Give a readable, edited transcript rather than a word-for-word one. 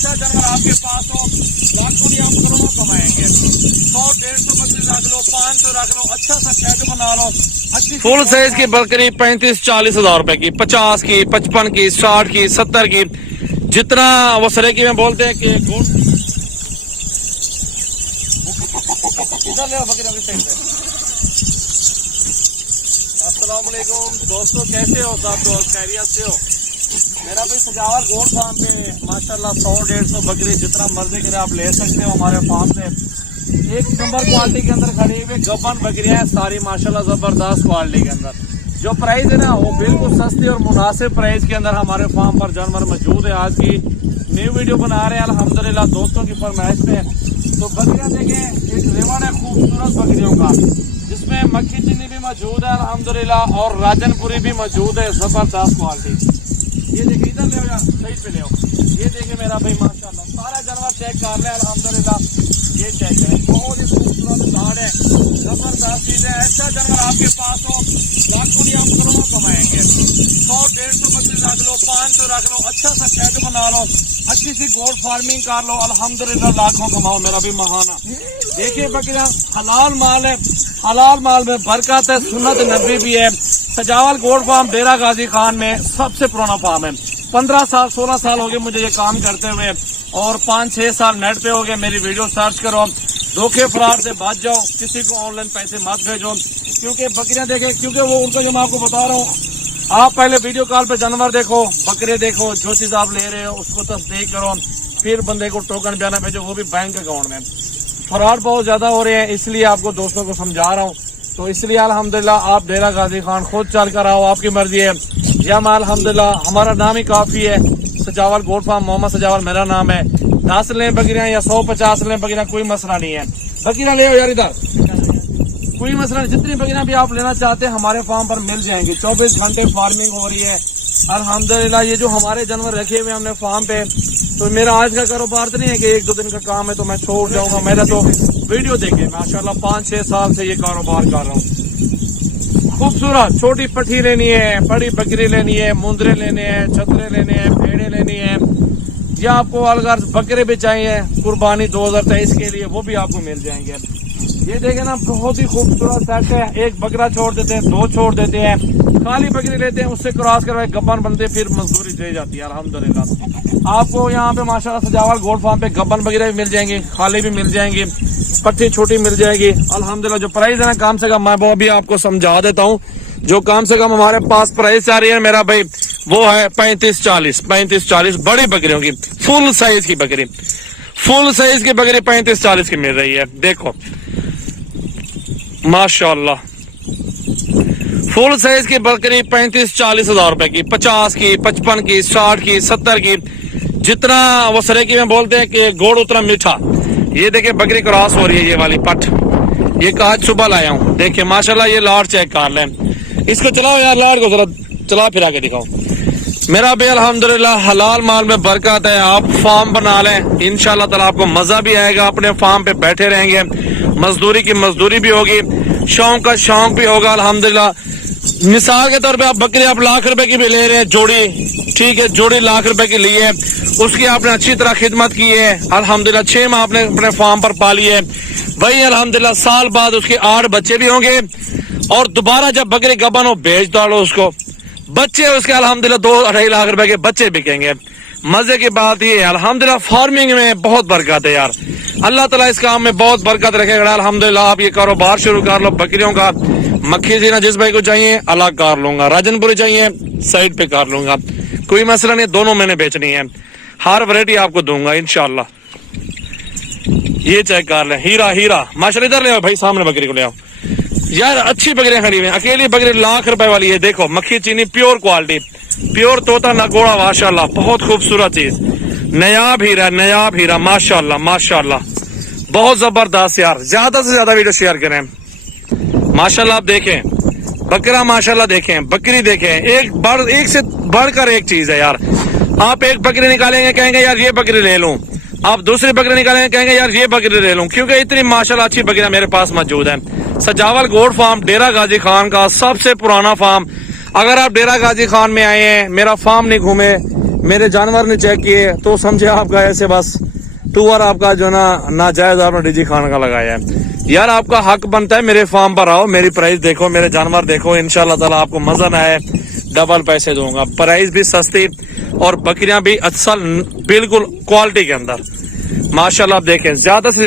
ऐसा जानवर आपके पास हो, लाखों नहीं हम करोड़ों कमाएंगे। 100-150 बकरी रख लो, 500 रख लो, अच्छा सा शेड बना लो, अच्छी फुल साइज की बकरी 35-40 हजार रुपए की, 50 की, 55 की, 60 की, 70 की, जितना वो सरेकी में बोलते हैं कि इधर ले बकरियों के साइड पे। अस्सलाम वालेकुम दोस्तों, कैसे हो सब दोस्त, खैरियत से हो? मेरा भाई सजावल गोट फार्म पे माशाल्लाह 100-150 बकरी जितना मर्जी करे आप ले सकते हो हमारे फार्म से। एक नंबर क्वालिटी के अंदर खड़ी हुई गब्बन बकरियां हैं सारी माशाल्लाह जबरदस्त क्वालिटी के अंदर। जो प्राइस है ना वो बिल्कुल सस्ती और मुनासिब प्राइस के अंदर हमारे फार्म पर जानवर मौजूद है। आज की न्यू वीडियो बना रहे हैं अल्हम्दुलिल्लाह दोस्तों की फरमाइश पे। तो बकरियां देखें, एक रेवान है खूबसूरत बकरियों का, जिसमें मक्खी चीनी भी मौजूद है अल्हम्दुलिल्लाह और राजनपुरी भी मौजूद है, जबरदस्त क्वालिटी। ये देखिए, इधर ले यार, सही पे ले। ये देखिए मेरा भाई माशाल्लाह सारा जानवर चेक कर ले अल्हम्दुलिल्लाह। ये चेक करें, बहुत ही खूबसूरत झाड़ है, जबरदस्त चीज है। ऐसा जानवर आपके पास हो, लाखों नहीं हम करोड़ों कमाएंगे। 100-150 बकरी रख लो, 500 रख लो, अच्छा सा शेड बना लो, अच्छी सी गोट फार्मिंग कर लो, अल्हम्दुलिल्लाह लाखों कमाओ मेरा भी महाना। देखिए बकरियां हलाल माल है, हलाल माल में बरकत है, सुन्नत नबी भी है। सजावल गोट फार्म डेरा गाजी खान में सबसे पुराना फार्म है। 15 साल 16 साल हो गए मुझे ये काम करते हुए और 5-6 साल नेट पे हो गए। मेरी वीडियो सर्च करो, धोखे फ्रॉड से बच जाओ, किसी को ऑनलाइन पैसे मत भेजो, क्योंकि बकरियां देखे, क्योंकि वो उनको जो मैं आपको बता रहा हूँ, आप पहले वीडियो कॉल पे जानवर देखो, बकरे देखो, जो चीज आप ले रहे हो उसको तस्दीक करो, फिर बंदे को टोकन बयाना भेजो, वो भी बैंक अकाउंट में। फ्रॉड बहुत ज्यादा हो रहे हैं, इसलिए आपको दोस्तों को समझा रहा हूँ। तो इसलिए अल्हम्दुलिल्लाह आप डेरा गाजी खान खुद चल कर आओ, आपकी मर्जी है। या मैं अल्हम्दुलिल्लाह हमारा नाम ही काफी है, सजावल गोट फार्म, मोहम्मद सजावल मेरा नाम है। 10 लें बकरियां या 100-50 लें बकरियां, कोई मसला नहीं है। बकरियां ले यार इधर, कोई मसला नहीं। जितनी बकरियां भी आप लेना चाहते हैं हमारे फार्म पर मिल जाएंगी। 24 घंटे फार्मिंग हो रही है अल्हम्दुलिल्लाह। ये जो हमारे जानवर रखे हुए हमने फार्म पे, तो मेरा आज का कारोबार तो नहीं है कि 1-2 दिन का काम है तो मैं छोड़ जाऊंगा। मेरा तो वीडियो देखे माशाल्लाह 5-6 साल से ये कारोबार कर रहा हूँ। खूबसूरत छोटी पट्टी लेनी है, बड़ी बकरी लेनी है, मुंदरे लेने हैं, छतरे लेने हैं, भेड़े लेनी है, या आपको अगर बकरे भी चाहिए कुर्बानी 2023 के लिए, वो भी आपको मिल जाएंगे। ये देखे ना, बहुत ही खूबसूरत सेट है। एक बकरा छोड़ देते हैं, 2 छोड़ देते हैं, खाली बकरी लेते हैं, उससे क्रॉस करवाए गब्बन बनते, फिर मजदूरी दे जाती है अल्हम्दुलिल्लाह। आपको यहाँ पे माशाल्लाह सजावल गोट फार्म पे गब्बन वगैरह भी मिल जाएंगे, खाली भी मिल जाएंगी, पट्टी छोटी मिल जाएगी अल्हम्दुलिल्लाह। जो प्राइस है ना कम से कम, मैं वो भी आपको समझा देता हूँ, जो कम से कम हमारे पास प्राइस आ रही है मेरा भाई, वो है 35-40 बड़ी बकरियों की, फुल साइज की बकरी, फुल साइज की बकरी 35-40 की मिल रही है। देखो माशाल्लाह, फुल साइज की बकरी 35-40 हजार रुपए की, 50 की, 55 की, 60 की, 70 की, जितना वो सरेकी में बोलते हैं कि गोड़ उतना मीठा। ये देखिए बकरी क्रॉस हो रही है, ये वाली पट, ये आज सुबह लाया हूँ। देखिए माशाल्लाह, ये लाड़ चेक कर लें, इसको चलाओ यार, लाड़ को जरा चला फिरा के दिखाओ। मेरा भी अल्हम्दुलिल्लाह हलाल माल में बरकत है। आप फार्म बना लें, इंशाल्लाह ताला आपको मजा भी आएगा, अपने फार्म पे बैठे रहेंगे, मजदूरी की मजदूरी भी होगी, शौक का शौक भी होगा अल्हम्दुलिल्लाह। मिसाल के तौर पे आप बकरी आप लाख रुपए की भी ले रहे हैं जोड़ी, ठीक है, जोड़ी लाख रुपए की ली है, उसकी आपने अच्छी तरह खिदमत की है अल्हम्दुलिल्लाह, 6 माह आपने अपने फार्म पर पाली है, वही अल्हम्दुलिल्लाह साल बाद उसके 8 बच्चे भी होंगे, और दोबारा जब बकरी गबन हो बेच डालो उसको, बच्चे उसके अल्हम्दुलिल्लाह 2-2.5 लाख रुपए के बच्चे बिकेंगे। मजे की बात ये है अल्हम्दुलिल्लाह, फार्मिंग में बहुत बरकत है यार, अल्लाह ताला इस काम में बहुत बरकत रखेगा अल्हम्दुलिल्लाह। आप ये कारोबार शुरू कर लो बकरियों का। मक्खी जीना जिस भाई को चाहिए अलग कर लूंगा, राजनपुरी चाहिए साइड पे कर लूंगा, कोई मसला नहीं, दोनों मैंने बेचनी है, हर वैरायटी आपको दूंगा इंशाल्लाह। ये चेक कर ले, हीरा माशाल्लाह, इधर ले आओ भाई, सामने बकरी को ले आओ यार, अच्छी बकरियां खड़ी हुई हैं, अकेली बकरी लाख रुपए वाली है। देखो मक्खी चीनी प्योर क्वालिटी, प्योर तोता नगोड़ा माशाल्लाह, बहुत खूबसूरत चीज, नयाब हीरा माशाल्लाह माशाल्लाह, बहुत जबरदस्त यार। ज्यादा से ज्यादा वीडियो शेयर करें माशाल्लाह। आप देखें बकरा माशाल्लाह, देखें बकरी देखें, एक से बढ़कर एक चीज है यार। आप एक बकरी निकालेंगे कहेंगे यार ये बकरी ले लूं, आप दूसरी बकरी निकालेंगे कहेंगे यार ये बकरी ले लूं, क्योंकि इतनी माशाल्लाह अच्छी बकरियां मेरे पास मौजूद है। सजावल गोट फार्म डेरा गाजी खान का सबसे पुराना फार्म। अगर आप डेरा गाजी खान में आए हैं, मेरा फार्म नहीं घूमे, मेरे जानवर ने चेक किए तो समझे आपका ऐसे बस टूर आपका जो ना नाजायज आपने डीजी खान का लगाया है। यार आपका हक बनता है, मेरे फार्म पर आओ, मेरी प्राइस देखो, मेरे जानवर देखो, इंशाल्लाह ताला आपको मजा ना आए डबल पैसे दूंगा। प्राइस भी सस्ती और बकरियां भी असल बिल्कुल क्वालिटी के अंदर माशाल्लाह। आप देखें ज्यादा से